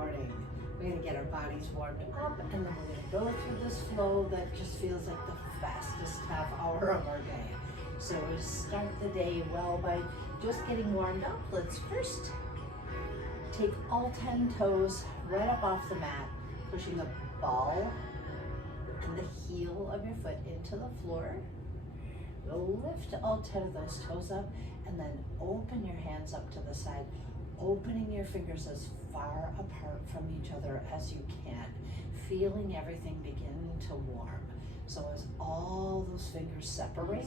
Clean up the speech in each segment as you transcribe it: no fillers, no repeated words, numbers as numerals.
morning. We're gonna get our bodies warmed up and then we're gonna go through this flow that just feels like the fastest half hour of our day. So we start the day well by just getting warmed up. Let's first take all 10 toes right up off the mat, pushing the ball and the heel of your foot into the floor. You'll lift all 10 of those toes up and then open your hands up to the side, opening your fingers as far apart from each other as you can, feeling everything begin to warm. So as all those fingers separate,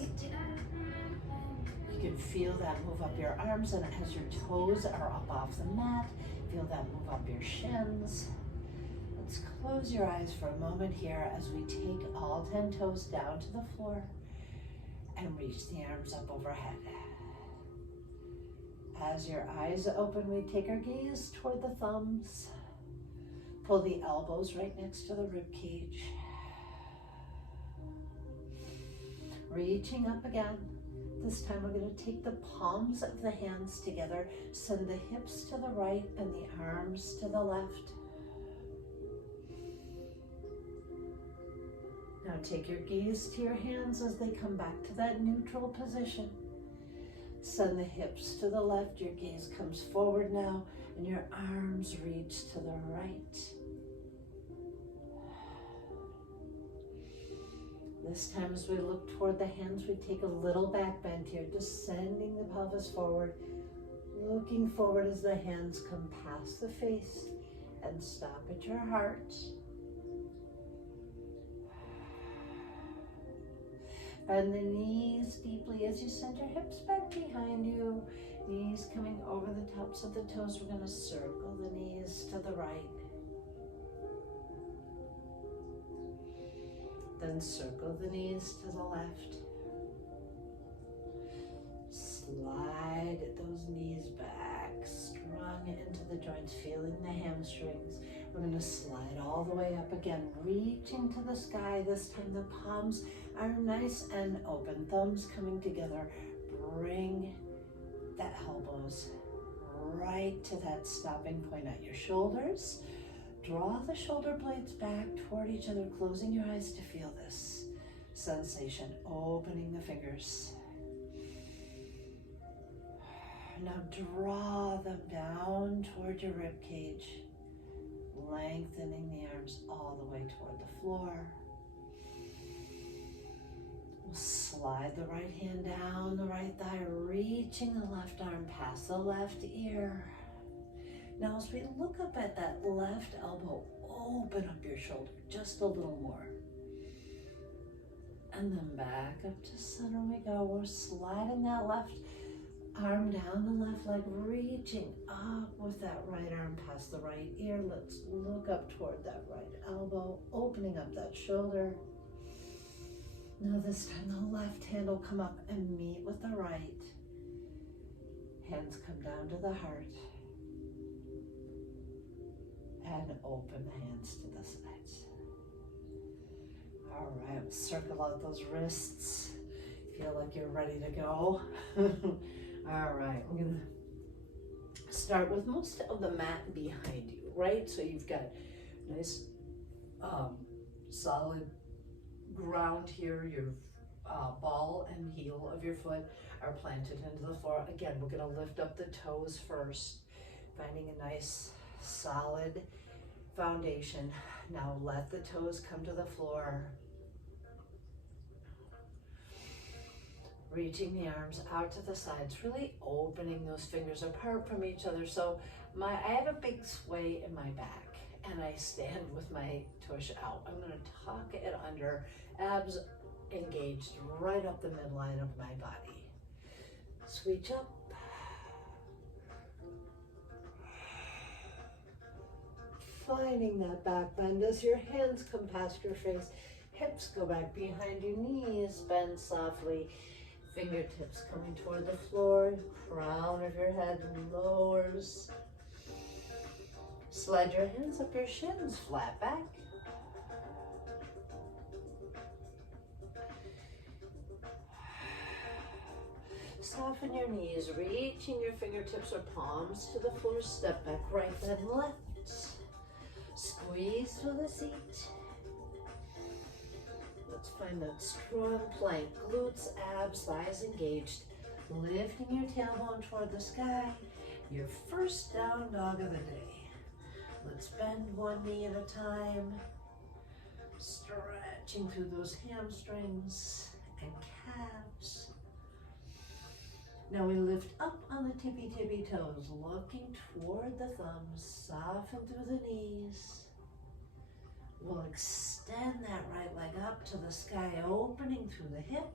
you can feel that move up your arms, and as your toes are up off the mat, feel that move up your shins. Let's close your eyes for a moment here as we take all 10 toes down to the floor and reach the arms up overhead. As your eyes open, we take our gaze toward the thumbs. Pull the elbows right next to the rib cage. Reaching up again. This time we're going to take the palms of the hands together, send the hips to the right and the arms to the left. Now take your gaze to your hands as they come back to that neutral position. Send the hips to the left, your gaze comes forward now, and your arms reach to the right. This time as we look toward the hands, we take a little back bend here, just sending the pelvis forward, looking forward as the hands come past the face and stop at your heart. Bend the knees deeply as you send your hips back behind you. Knees coming over the tops of the toes. We're going to circle the knees to the right. Then circle the knees to the left. Slide those knees back, strong into the joints, feeling the hamstrings. We're going to slide all the way up again, reaching to the sky. This time the palms are nice and open, thumbs coming together. Bring the elbows right to that stopping point at your shoulders. Draw the shoulder blades back toward each other, closing your eyes to feel this sensation, opening the fingers. Now draw them down toward your rib cage, lengthening the arms all the way toward the floor. We'll slide the right hand down the right thigh, reaching the left arm past the left ear. Now as we look up at that left elbow, open up your shoulder just a little more. And then back up to center we go. We're sliding that left arm down the left leg, reaching up with that right arm past the right ear. Let's look up toward that right elbow, opening up that shoulder. Now this time the left hand will come up and meet with the right. Hands come down to the heart. And open the hands to the sides. All right, circle out those wrists. Feel like you're ready to go. All right, we're gonna start with most of the mat behind you, right? So you've got nice solid ground here. Your ball and heel of your foot are planted into the floor. Again, we're gonna lift up the toes first, finding a nice solid foundation. Now let the toes come to the floor. Reaching the arms out to the sides, really opening those fingers apart from each other. So I have a big sway in my back and I stand with my tush out. I'm going to tuck it under, abs engaged right up the midline of my body. Switch up. Finding that back bend as your hands come past your face, hips go back behind you, knees bend softly, fingertips coming toward the floor, crown of your head lowers. Slide your hands up your shins, flat back. Soften your knees, reaching your fingertips or palms to the floor, step back right, then left. Squeeze through the seat. Let's find that strong plank. Glutes, abs, thighs engaged. Lifting your tailbone toward the sky. Your first down dog of the day. Let's bend one knee at a time. Stretching through those hamstrings and calves. Now we lift up on the tippy toes, looking toward the thumbs, soften through the knees. We'll extend that right leg up to the sky, opening through the hip.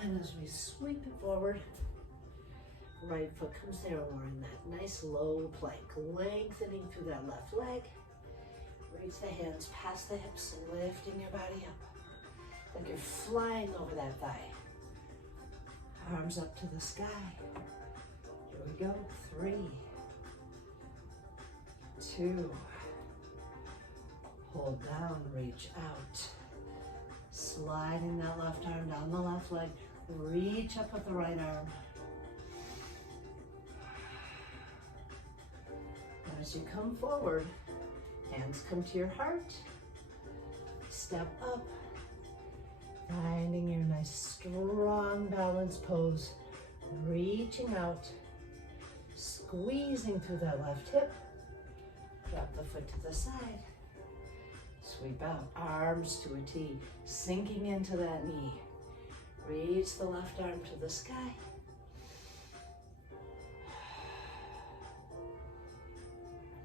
And as we sweep it forward, right foot comes there, we're in that nice low plank, lengthening through that left leg. Reach the hands past the hips, lifting your body up, like you're flying over that thigh. Arms up to the sky. Here we go. 3, 2. Hold down, reach out. Sliding that left arm down the left leg. Reach up with the right arm. As you come forward, hands come to your heart. Step up. Finding your nice strong balance pose, reaching out, squeezing through that left hip, drop the foot to the side, sweep out, arms to a T, sinking into that knee, reach the left arm to the sky,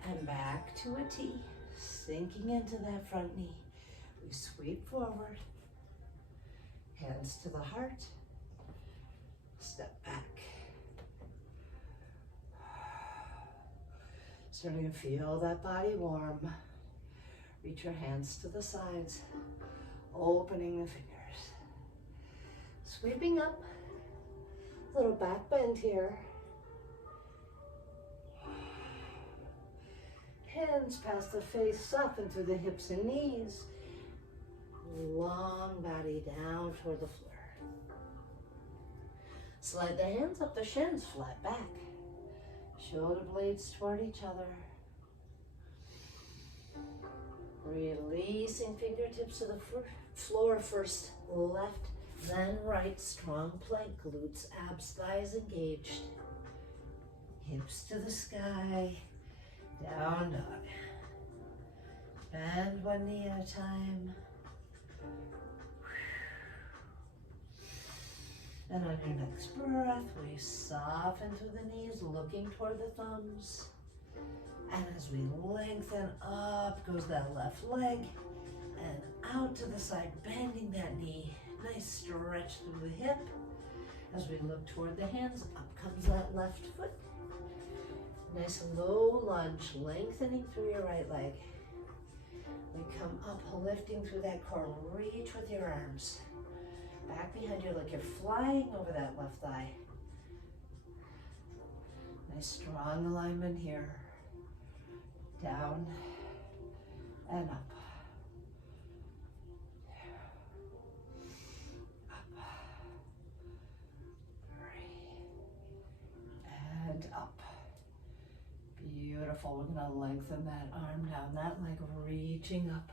and back to a T, sinking into that front knee. We sweep forward. Hands to the heart, step back. Starting to feel that body warm. Reach your hands to the sides, opening the fingers. Sweeping up, little back bend here. Hands past the face, soften through the hips and knees. Long body down toward the floor. Slide the hands up the shins, flat back. Shoulder blades toward each other. Releasing fingertips to the floor first, left, then right. Strong plank, glutes, abs, thighs engaged. Hips to the sky, down dog. Bend one knee at a time. And on your next breath, we soften through the knees, looking toward the thumbs. And as we lengthen up, goes that left leg, and out to the side, bending that knee. Nice stretch through the hip. As we look toward the hands, up comes that left foot. Nice low lunge, lengthening through your right leg. We come up, lifting through that core. Reach with your arms. Back behind you like you're flying over that left thigh. Nice strong alignment here. Down and up. Up. 3. And up. Beautiful. We're going to lengthen that arm down, that leg reaching up.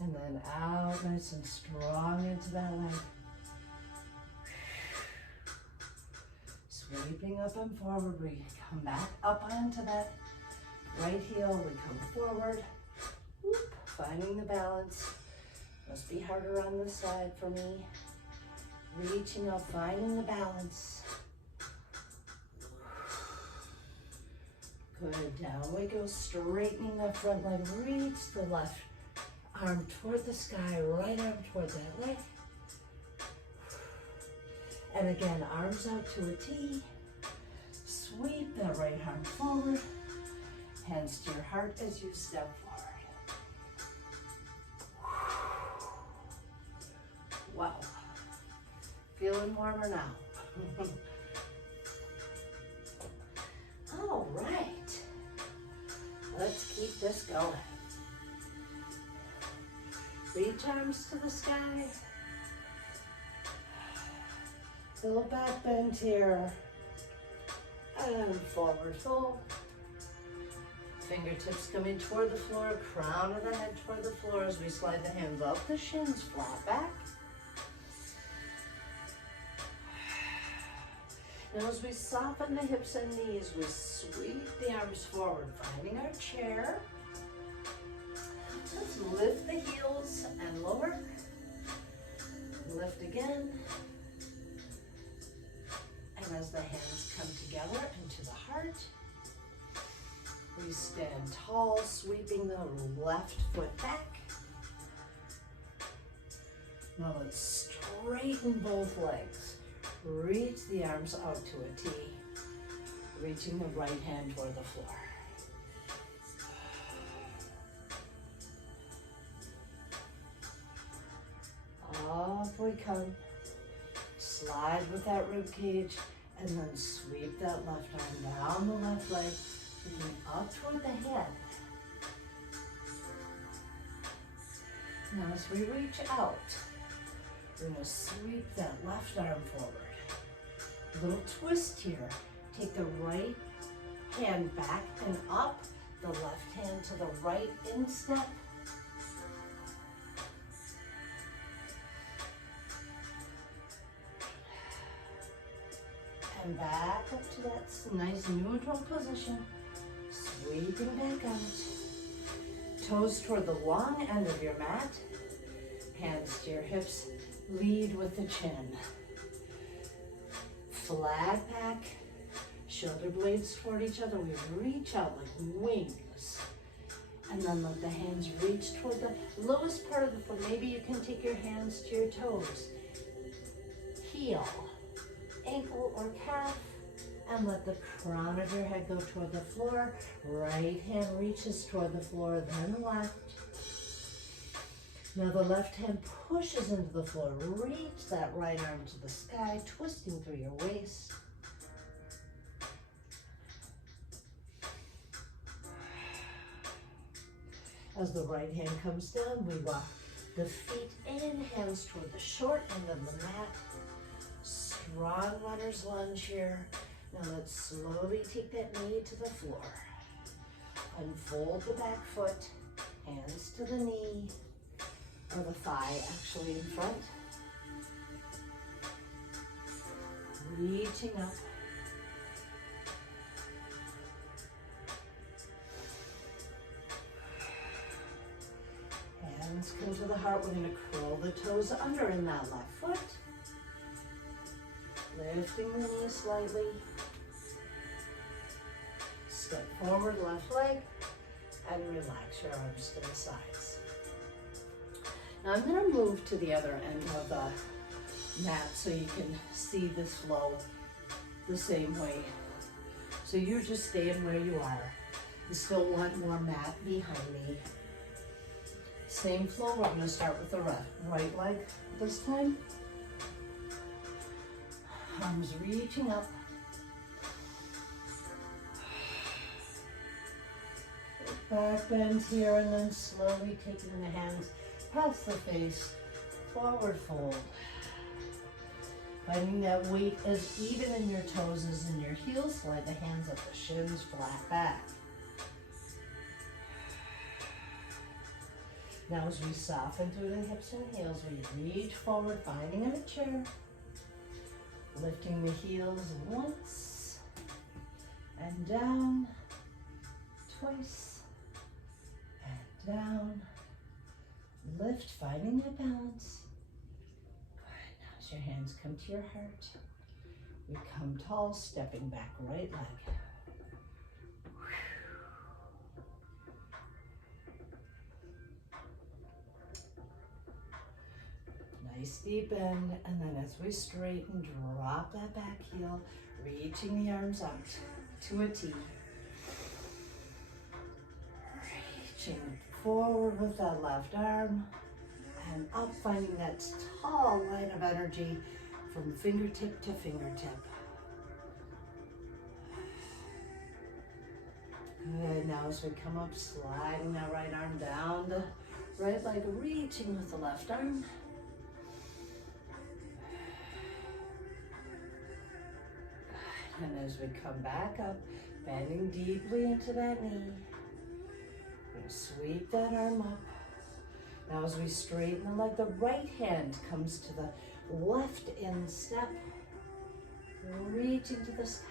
And then out nice and strong into that leg. Sweeping up and forward. We come back up onto that right heel. We come forward. Whoop, finding the balance. Must be harder on this side for me. Reaching up, finding the balance. Good, down we go, straightening the front leg. Reach the left arm toward the sky, right arm toward that leg. And again, arms out to a T. Sweep that right arm forward. Hands to your heart as you step forward. Wow. Feeling warmer now. All right. Let's keep this going. Reach arms to the sky. Still back bend here. And forward fold. Fingertips coming toward the floor, crown of the head toward the floor as we slide the hands up the shins, flat back. Now as we soften the hips and knees, we sweep the arms forward, finding our chair. Let's lift the heels and lower. Lift again. And as the hands come together into the heart, we stand tall, sweeping the left foot back. Now let's straighten both legs. Reach the arms out to a T, reaching the right hand toward the floor. Up we come. Slide with that rib cage, and then sweep that left arm down the left leg, looking up toward the head. Now as we reach out, we're going to sweep that left arm forward. Little twist here. Take the right hand back and up, the left hand to the right instep. And back up to that nice neutral position. Sweeping back out. Toes toward the long end of your mat. Hands to your hips. Lead with the chin. Flat back. Shoulder blades toward each other. We reach out like wings. And then let the hands reach toward the lowest part of the foot. Maybe you can take your hands to your toes. Heel, ankle or calf, and let the crown of your head go toward the floor. Right hand reaches toward the floor, then left. Now the left hand pushes into the floor. Reach that right arm to the sky, twisting through your waist. As the right hand comes down, we walk the feet and hands toward the short end of the mat. Strong runner's lunge here. Now let's slowly take that knee to the floor. Unfold the back foot, hands to the knee, or the thigh actually in front. Reaching up. Hands come to the heart. We're going to curl the toes under in that left foot. Lifting the knee slightly. Step forward, left leg, and relax your arms to the sides. Now I'm going to move to the other end of the mat so you can see this flow the same way. So you're just staying where you are. You still want more mat behind me. Same flow. We're going to start with the right leg this time. Arms reaching up. Back bend here, and then slowly taking the hands past the face, forward fold. Finding that weight as even in your toes as in your heels. Slide the hands up the shins, flat back. Now as we soften through the hips and heels, we reach forward, finding our chair. Lifting the heels once, and down, twice, and down. Lift, finding that balance. Good. Now as your hands come to your heart, we come tall, stepping back, right leg. Nice deep bend, and then as we straighten, drop that back heel, reaching the arms out to a T. Reaching forward with that left arm, and up, finding that tall line of energy from fingertip to fingertip. Good, now as we come up, sliding that right arm down the right leg, reaching with the left arm. And as we come back up, bending deeply into that knee, we're going to sweep that arm up. Now as we straighten the leg, the right hand comes to the left instep, reaching to the sky.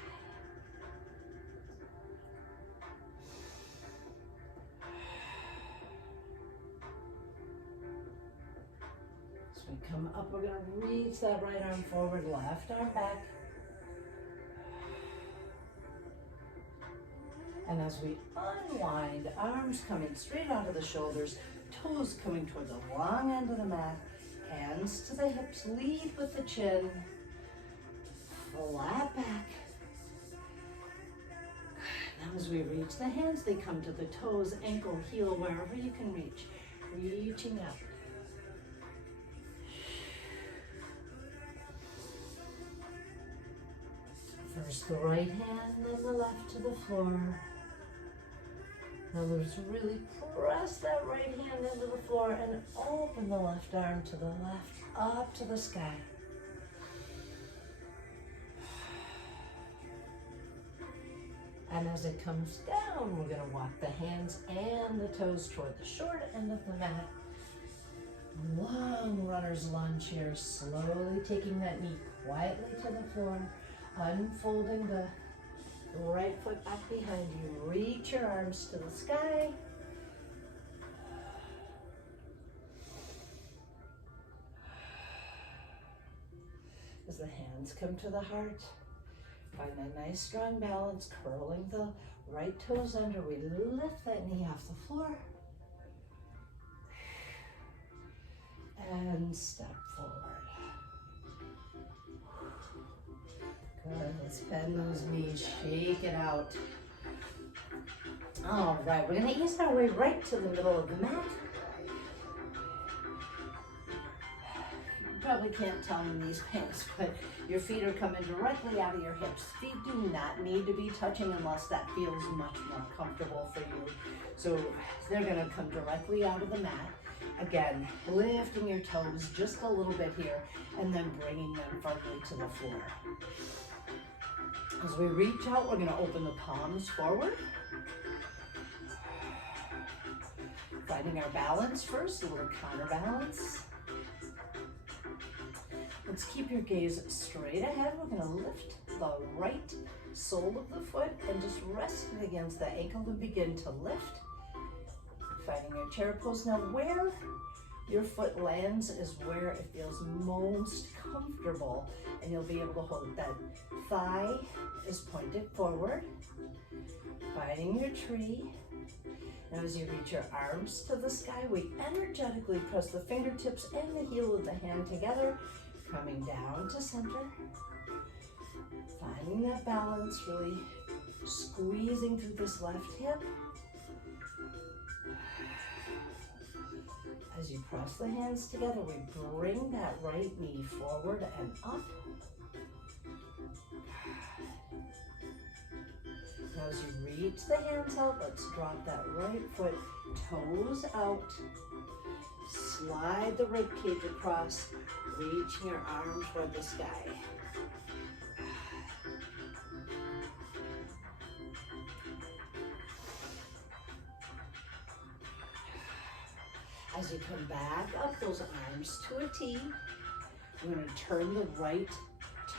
As we come up, we're going to reach that right arm forward, left arm back. And as we unwind, arms coming straight onto the shoulders, toes coming toward the long end of the mat, hands to the hips, lead with the chin, flat back. Now as we reach the hands, they come to the toes, ankle, heel, wherever you can reach, reaching up. First the right hand, then the left to the floor. Now let's really press that right hand into the floor and open the left arm to the left, up to the sky. And as it comes down, we're going to walk the hands and the toes toward the short end of the mat. Long runner's lunge here, slowly taking that knee quietly to the floor, unfolding the right foot back behind you. Reach your arms to the sky. As the hands come to the heart, find a nice strong balance, curling the right toes under. We lift that knee off the floor. And step forward. Good, let's bend those knees, shake it out. All right, we're gonna ease our way right to the middle of the mat. You probably can't tell in these pants, but your feet are coming directly out of your hips. Feet do not need to be touching unless that feels much more comfortable for you. So they're gonna come directly out of the mat. Again, lifting your toes just a little bit here and then bringing them firmly to the floor. As we reach out, we're going to open the palms forward. Finding our balance first, a little counterbalance. Let's keep your gaze straight ahead. We're going to lift the right sole of the foot and just rest it against the ankle to begin to lift. Finding your chair pose. Now where your foot lands is where it feels most comfortable, and you'll be able to hold it. That thigh is pointed forward, finding your tree. Now as you reach your arms to the sky, we energetically press the fingertips and the heel of the hand together, coming down to center. Finding that balance, really squeezing through this left hip. As you press the hands together, we bring that right knee forward and up. Now as you reach the hands out, let's drop that right foot, toes out. Slide the rib cage across, reaching your arm toward the sky. As you come back up, those arms to a T, we're going to turn the right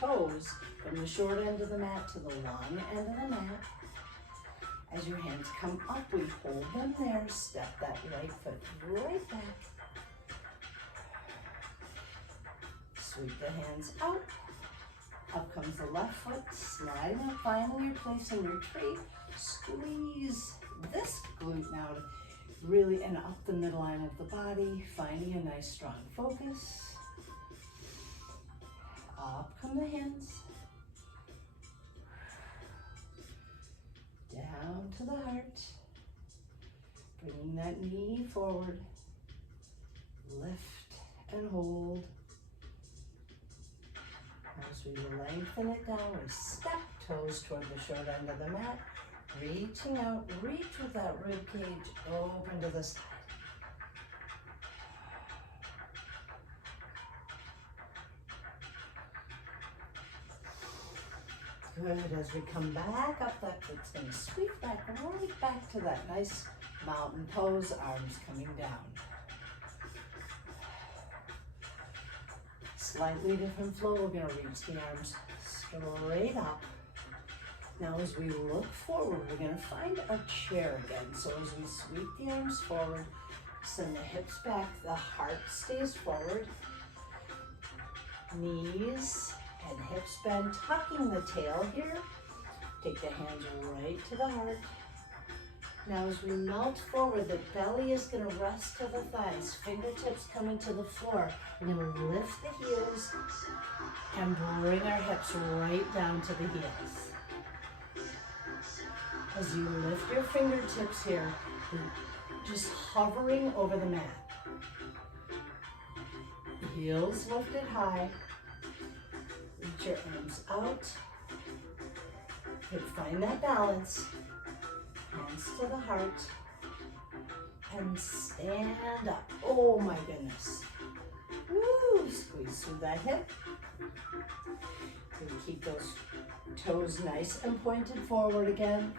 toes from the short end of the mat to the long end of the mat. As your hands come up, we hold them there, step that right foot right back. Sweep the hands out. Up comes the left foot, sliding up, finding your place in your tree. Squeeze this glute now to really and up the midline of the body, finding a nice strong focus. Up come the hands. Down to the heart. Bringing that knee forward. Lift and hold. As we lengthen it down, we step toes toward the short end of the mat. Reaching out, reach with that rib cage open to the side. Good, as we come back up, that foot's gonna sweep back, right back to that nice mountain pose, arms coming down. Slightly different flow, we're gonna reach the arms straight up. Now as we look forward, we're gonna find our chair again. So as we sweep the arms forward, send the hips back, the heart stays forward. Knees and hips bend, tucking the tail here. Take the hands right to the heart. Now as we melt forward, the belly is gonna rest to the thighs, fingertips coming to the floor. We're gonna lift the heels and bring our hips right down to the heels. As you lift your fingertips here, just hovering over the mat. Heels lifted high. Reach your arms out. Find that balance. Hands to the heart. And stand up. Oh my goodness. Woo! Squeeze through that hip. And keep those toes nice and pointed forward again.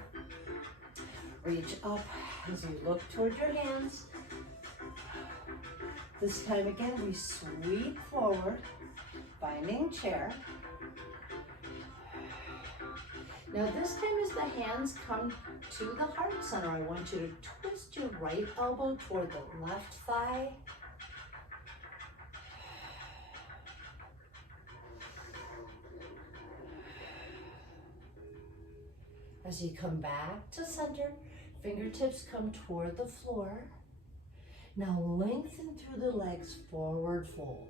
Reach up as you look toward your hands. This time again, we sweep forward, finding chair. Now this time as the hands come to the heart center, I want you to twist your right elbow toward the left thigh. As you come back to center, fingertips come toward the floor. Now lengthen through the legs, forward fold.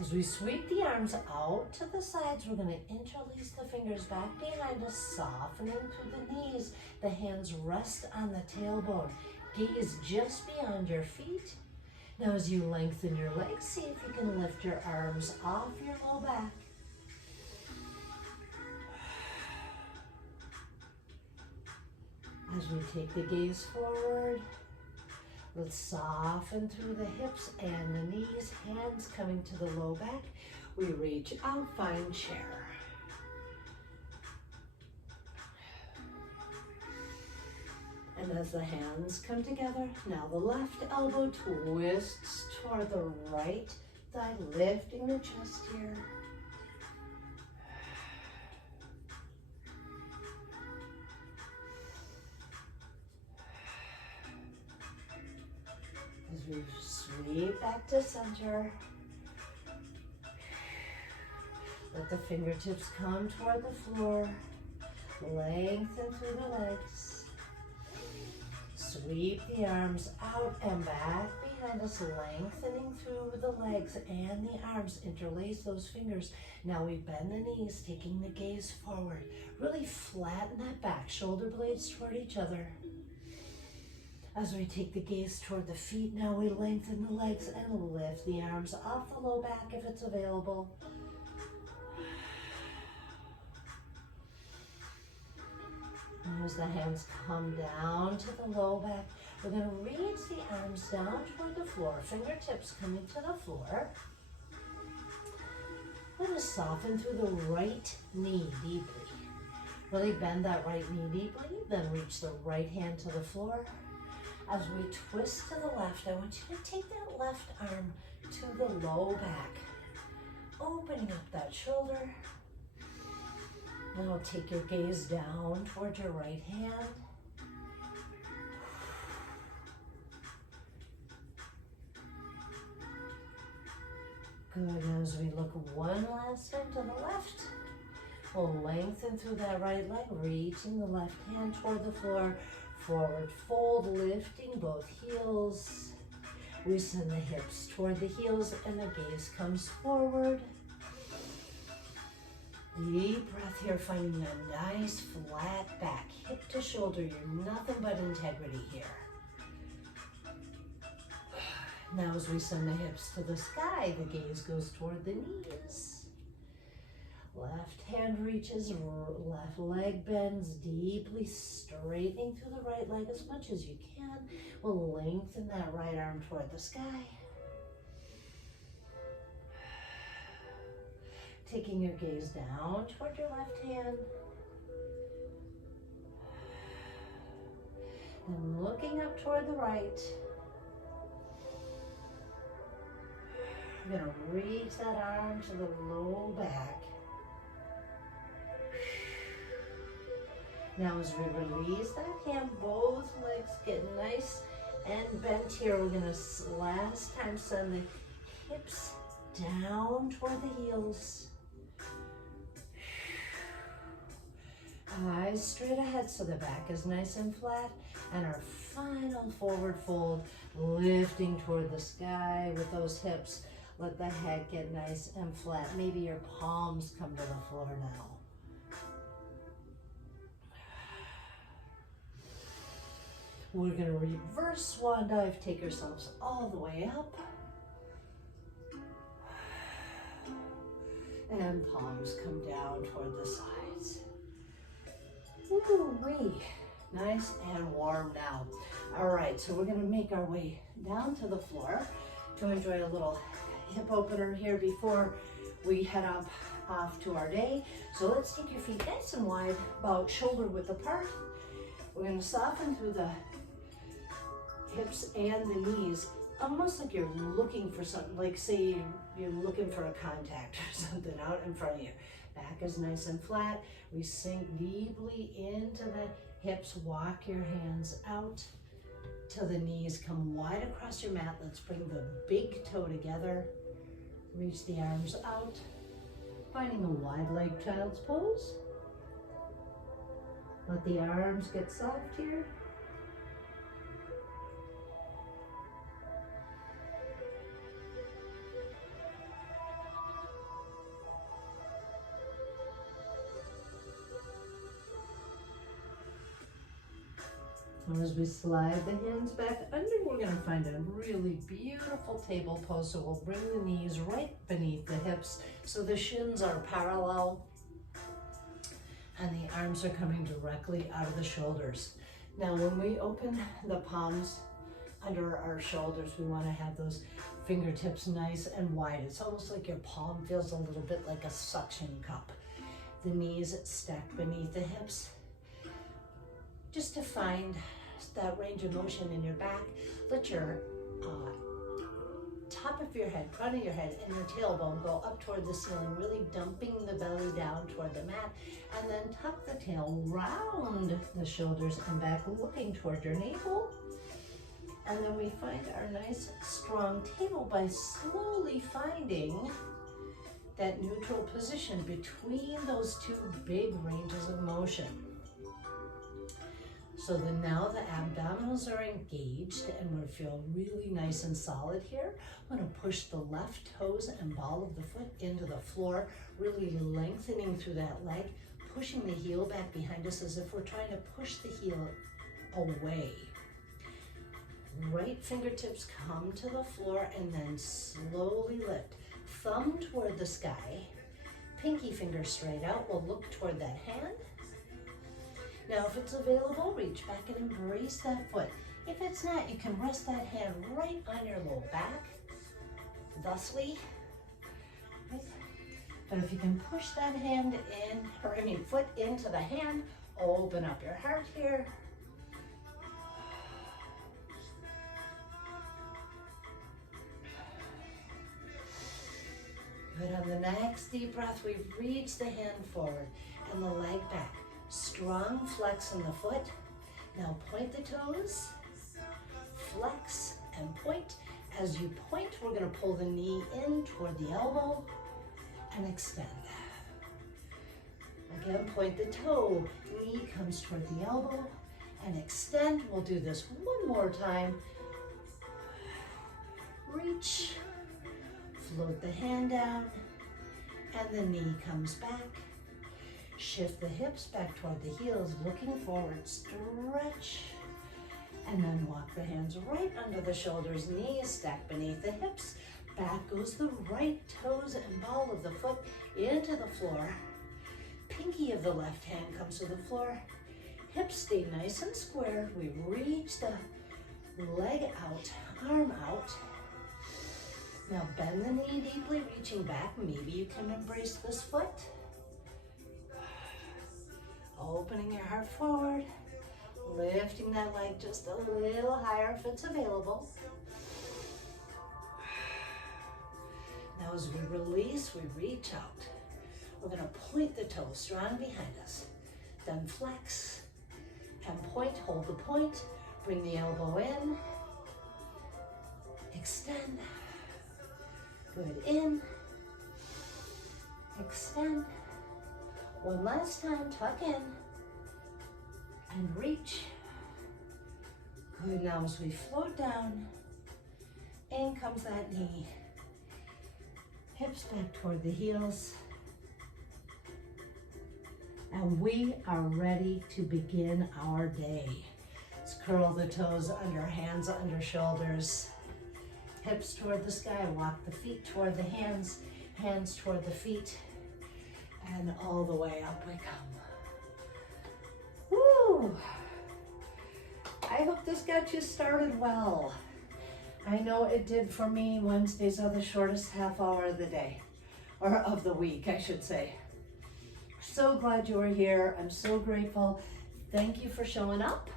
As we sweep the arms out to the sides, we're going to interlace the fingers back behind us, softening through the knees. The hands rest on the tailbone. Gaze just beyond your feet. Now as you lengthen your legs, see if you can lift your arms off your low back. As we take the gaze forward, let's soften through the hips and the knees, hands coming to the low back. We reach out, find chair. And as the hands come together, now the left elbow twists toward the right thigh, lifting the chest here. As we sweep back to center, let the fingertips come toward the floor, lengthen through the legs, sweep the arms out and back behind us, lengthening through the legs and the arms, interlace those fingers. Now we bend the knees, taking the gaze forward, really flatten that back, shoulder blades toward each other. As we take the gaze toward the feet, now we lengthen the legs and lift the arms off the low back if it's available. And as the hands come down to the low back, we're going to reach the arms down toward the floor, fingertips coming to the floor. Let us soften through the right knee deeply. Really bend that right knee deeply, then reach the right hand to the floor. As we twist to the left, I want you to take that left arm to the low back, opening up that shoulder. Now take your gaze down toward your right hand. Good, as we look one last time to the left, we'll lengthen through that right leg, reaching the left hand toward the floor. Forward fold, lifting both heels. We send the hips toward the heels and the gaze comes forward. Deep breath here, finding a nice flat back, hip to shoulder. You're nothing but integrity here. Now as we send the hips to the sky, the gaze goes toward the knees. Left hand reaches, left leg bends deeply, straightening through the right leg as much as you can. We'll lengthen that right arm toward the sky. Taking your gaze down toward your left hand. And looking up toward the right. You're going to reach that arm to the low back. Now as we release that hand, both legs get nice and bent here. We're going to last time send the hips down toward the heels. Eyes straight ahead so the back is nice and flat. And our final forward fold, lifting toward the sky with those hips. Let the head get nice and flat. Maybe your palms come to the floor now. We're going to reverse swan dive. Take yourselves all the way up. And palms come down toward the sides. Woo-wee. Nice and warm now. All right, so we're going to make our way down to the floor to enjoy a little hip opener here before we head up off to our day. So let's take your feet nice and wide, about shoulder width apart. We're going to soften through the hips and the knees, almost like you're looking for something, like say you're looking for a contact or something out in front of you. Back is nice and flat. We sink deeply into the hips. Walk your hands out till the knees come wide across your mat. Let's bring the big toe together. Reach the arms out, finding a wide leg child's pose. Let the arms get soft here. And as we slide the hands back under, we're going to find a really beautiful table pose. So we'll bring the knees right beneath the hips so the shins are parallel and the arms are coming directly out of the shoulders. Now when we open the palms under our shoulders, we want to have those fingertips nice and wide. It's almost like your palm feels a little bit like a suction cup. The knees stacked beneath the hips, just to find that range of motion in your back. Let your top of your head, crown of your head, and your tailbone go up toward the ceiling, really dumping the belly down toward the mat, and then tuck the tail round the shoulders and back, looking toward your navel. And then we find our nice strong table by slowly finding that neutral position between those two big ranges of motion. So then now the abdominals are engaged and we feel really nice and solid here. I'm going to push the left toes and ball of the foot into the floor, really lengthening through that leg, pushing the heel back behind us as if we're trying to push the heel away. Right fingertips come to the floor and then slowly lift. Thumb toward the sky, pinky finger straight out. We'll look toward that hand. Now, if it's available, reach back and embrace that foot. If it's not, you can rest that hand right on your low back, thusly. Right? But if you can push that hand in, foot into the hand, open up your heart here. Good. On the next deep breath, we reach the hand forward and the leg back. Strong flex in the foot. Now point the toes, flex and point. As you point, we're going to pull the knee in toward the elbow and extend. Again, point the toe, knee comes toward the elbow and extend. We'll do this one more time. Reach, float the hand down, and the knee comes back. Shift the hips back toward the heels, looking forward, stretch, and then walk the hands right under the shoulders, knees stacked beneath the hips. Back goes the right toes and ball of the foot into the floor. Pinky of the left hand comes to the floor. Hips stay nice and square. We reach the leg out, arm out. Now bend the knee deeply, reaching back. Maybe you can embrace this foot. Opening your heart forward, lifting that leg just a little higher if it's available. Now as we release, we reach out. We're gonna point the toes strong behind us. Then flex and point, hold the point, bring the elbow in, extend, good, in, extend. One last time, tuck in and reach. Good, now as we float down, in comes that knee. Hips back toward the heels. And we are ready to begin our day. Let's curl the toes under, hands under shoulders. Hips toward the sky, walk the feet toward the hands, hands toward the feet. And all the way up we come. Woo! I hope this got you started well. I know it did for me. Wednesdays are the shortest half hour of the day, or of the week, I should say. So glad you were here. I'm so grateful. Thank you for showing up.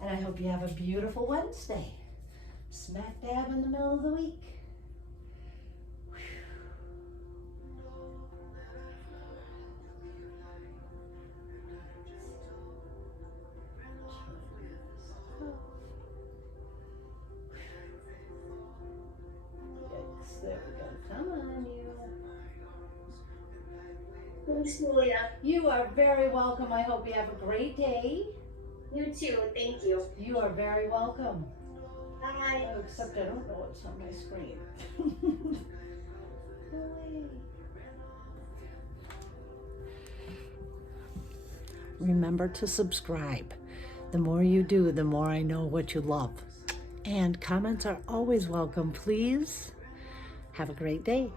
And I hope you have a beautiful Wednesday. Smack dab in the middle of the week. There we go. Come on, you. Thanks, Julia. You are very welcome. I hope you have a great day. You too. Thank you. You are very welcome. Bye. Oh, except I don't know what's on my screen. Go away. Remember to subscribe. The more you do, the more I know what you love. And comments are always welcome. Please have a great day.